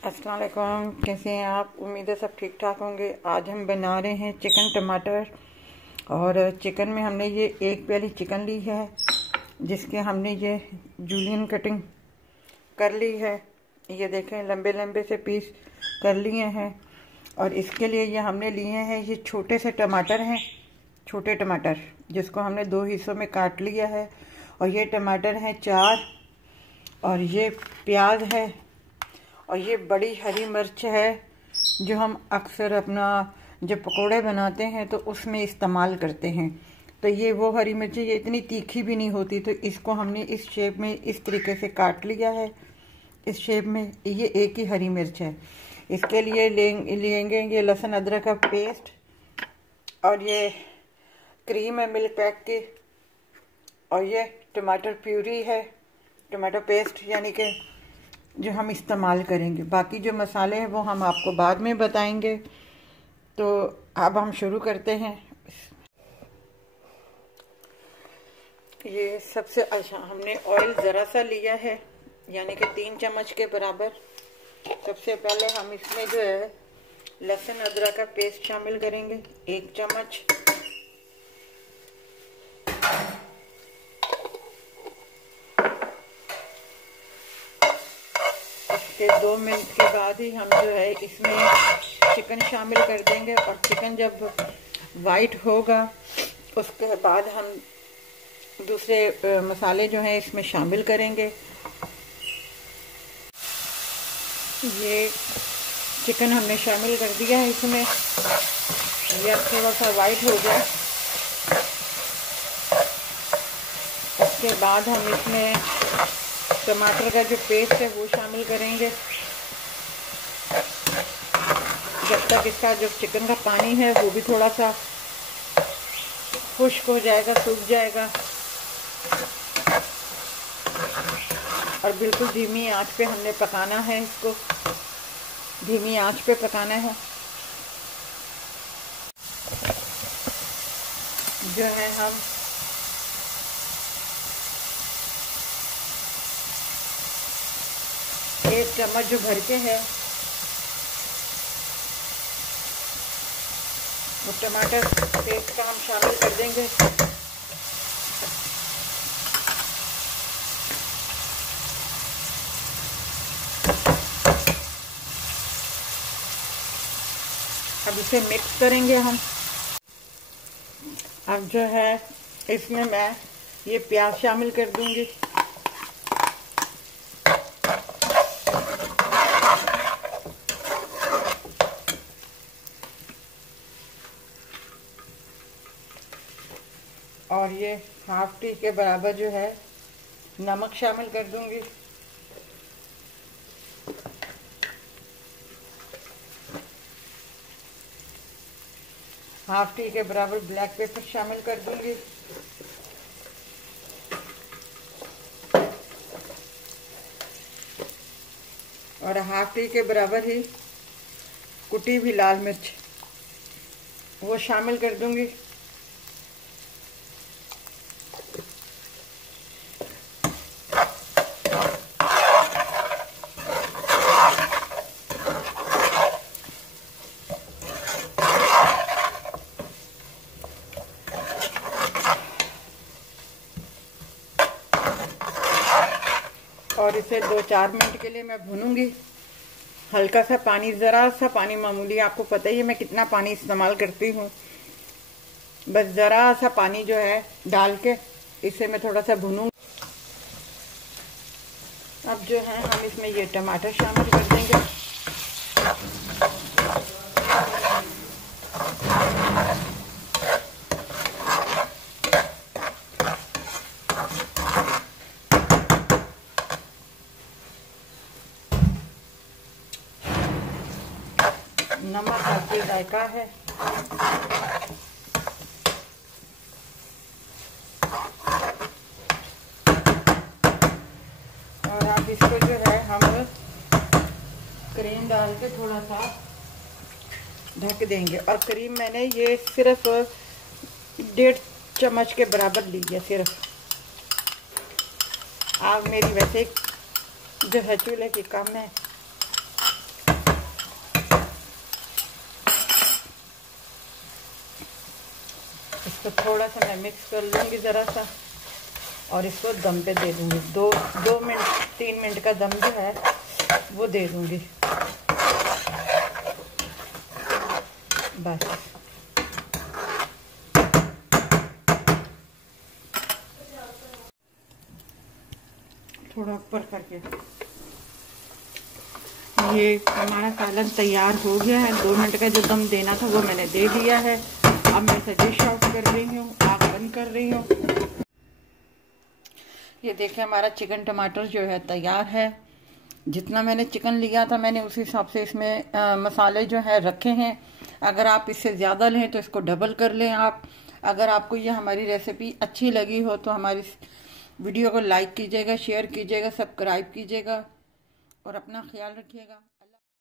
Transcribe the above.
अस्सलाम वालेकुम। कैसे हैं आप? उम्मीद है सब ठीक ठाक होंगे। आज हम बना रहे हैं चिकन टमाटर। और चिकन में हमने ये एक प्याली चिकन ली है, जिसके हमने ये जूलियन कटिंग कर ली है। ये देखें, लंबे लंबे से पीस कर लिए हैं। और इसके लिए ये हमने लिए हैं, ये छोटे से टमाटर हैं, छोटे टमाटर, जिसको हमने 2 हिस्सों में काट लिया है। और ये टमाटर हैं 4, और ये प्याज है, और ये बड़ी हरी मिर्च है, जो हम अक्सर अपना जब पकोड़े बनाते हैं तो उसमें इस्तेमाल करते हैं। तो ये वो हरी मिर्च, ये इतनी तीखी भी नहीं होती, तो इसको हमने इस शेप में इस तरीके से काट लिया है। इस शेप में ये एक ही हरी मिर्च है। इसके लिए लेंगे ये लहसुन अदरक का पेस्ट, और ये क्रीम है मिल्क पैक की, और ये टमाटर प्यूरी है, टमाटो पेस्ट यानी कि जो हम इस्तेमाल करेंगे। बाकी जो मसाले हैं वो हम आपको बाद में बताएंगे। तो अब हम शुरू करते हैं। ये सबसे अच्छा हमने ऑयल ज़रा सा लिया है, यानी कि 3 चम्मच के बराबर। सबसे पहले हम इसमें जो है लहसुन अदरक का पेस्ट शामिल करेंगे, 1 चम्मच। इसके 2 मिनट के बाद ही हम जो है इसमें चिकन शामिल कर देंगे। और चिकन जब वाइट होगा उसके बाद हम दूसरे मसाले जो हैं इसमें शामिल करेंगे। ये चिकन हमने शामिल कर दिया है इसमें। ये थोड़ा सा वाइट हो जाए, उसके बाद हम इसमें टमाटर का जो पेस्ट है वो शामिल करेंगे। जब तक इसका जो चिकन का पानी है वो भी थोड़ा सा खुश्क हो जाएगा, सूख जाएगा। और बिल्कुल धीमी आंच पे हमने पकाना है इसको, धीमी आंच पे पकाना है। जो है हम एक चम्मच जो भर के है वो टमाटर पेस्ट का हम शामिल कर देंगे। अब इसे मिक्स करेंगे हम। अब जो है इसमें मैं ये प्याज शामिल कर दूंगी। और ये ½ टी के बराबर जो है नमक शामिल कर दूंगी। ½ टी के बराबर ब्लैक पेपर शामिल कर दूंगी। और ½ टी के बराबर ही कुटी हुई लाल मिर्च वो शामिल कर दूंगी। और इसे 2-4 मिनट के लिए मैं भूनूंगी। हल्का सा पानी, ज़रा सा पानी, मामूली, आपको पता ही है मैं कितना पानी इस्तेमाल करती हूँ। बस ज़रा सा पानी जो है डाल के इसे मैं थोड़ा सा भूनूंगी। अब जो है हम इसमें ये टमाटर शामिल कर देंगे। नमक आपके जायका है। और अब इसको जो है हम क्रीम डाल के थोड़ा सा ढक देंगे। और क्रीम मैंने ये सिर्फ 1.5 चम्मच के बराबर ली है सिर्फ। आग मेरी वैसे जो है चूल्हे की कम है, तो थोड़ा सा मैं मिक्स कर लूँगी ज़रा सा और इसको दम पे दे दूँगी। 2 मिनट 3 मिनट का दम जो है वो दे दूँगी बस। थोड़ा ऊपर करके ये हमारा सालन तैयार हो गया है। 2 मिनट का जो दम देना था वो मैंने दे दिया है। अब मैं इसे डिश आउट कर रही हूँ, आग बंद कर रही हूँ। ये देखिए हमारा चिकन टमाटर जो है तैयार है। जितना मैंने चिकन लिया था मैंने उस हिसाब से इसमें मसाले जो है रखे हैं। अगर आप इससे ज़्यादा लें तो इसको डबल कर लें आप। अगर आपको ये हमारी रेसिपी अच्छी लगी हो तो हमारी वीडियो को लाइक कीजिएगा, शेयर कीजिएगा, सब्सक्राइब कीजिएगा और अपना ख्याल रखिएगा।